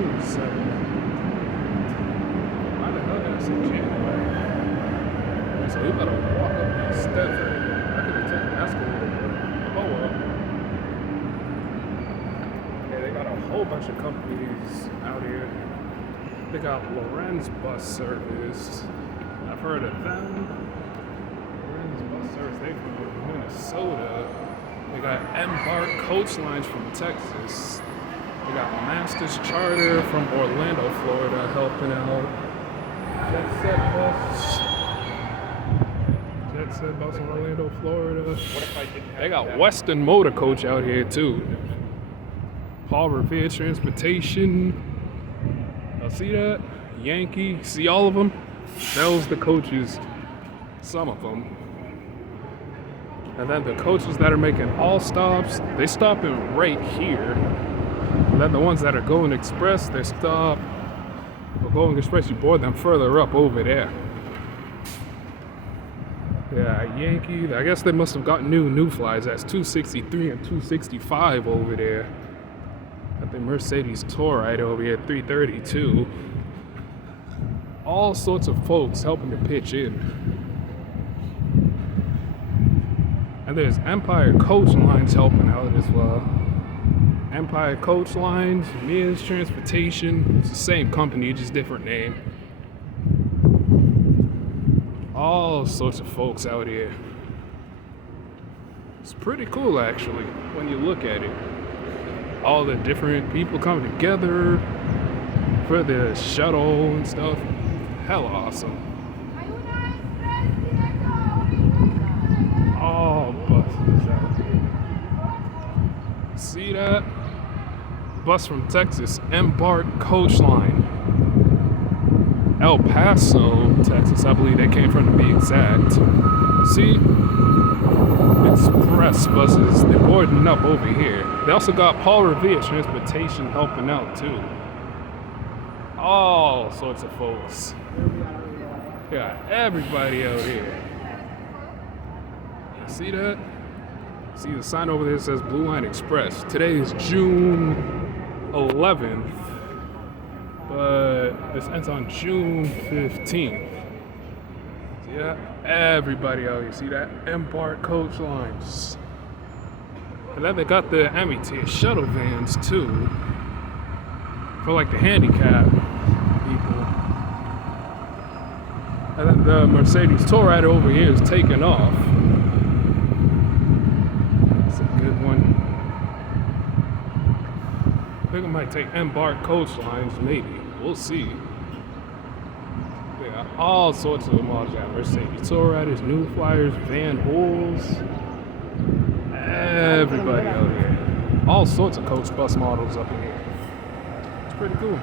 June 7th. Why the hell did I say January? So we better walk up these steps. I could have taken escalator, but oh well. Yeah, they got a whole bunch of companies out here. They got Lorenz bus service. I've heard of them. Lorenz bus service, they from Minnesota. They got embark coach lines from Texas. They got Masters Charter from Orlando, Florida, helping out. Jet Set Bus from Orlando, Florida. They got Western Motorcoach out here too. Paul Revere Transportation. Y'all see that? Yankee. See all of them? Those the coaches. Some of them. And then the coaches that are making all stops, they stopping right here. And then the ones that are going express, they stop. Or going express, you board them further up over there. Yeah, Yankee, I guess they must have got new flies. That's 263 and 265 over there. Got the Mercedes tour right over here at 332. All sorts of folks helping to pitch in. And there's Empire Coach Lines helping out as well. Empire Coach Lines, Mears Transportation. It's the same company, just different name. All sorts of folks out here. It's pretty cool actually when you look at it. All the different people coming together for the shuttle and stuff. Hella awesome. All buses out here. See that? Bus from Texas, Embark Coach Line. El Paso, Texas, I believe they came from to be exact. See? Express buses, they're boarding up over here. They also got Paul Revere Transportation helping out too. All sorts of folks. Yeah, everybody out here. See that? See the sign over there that says Blue Line Express. Today is June 11th, but this ends on June 15th. See that? Everybody out here. See that? Embark Coach Lines. And then they got the MBTA shuttle vans too, for like the handicap people. And then the Mercedes tour rider over here is taking off. That's a good one. I think I might take Embark Coach Lines, maybe. We'll see. They got all sorts of models out. Mercedes tour riders, new flyers, Van Holes. Everybody out here. All sorts of coach bus models up in here. It's pretty cool.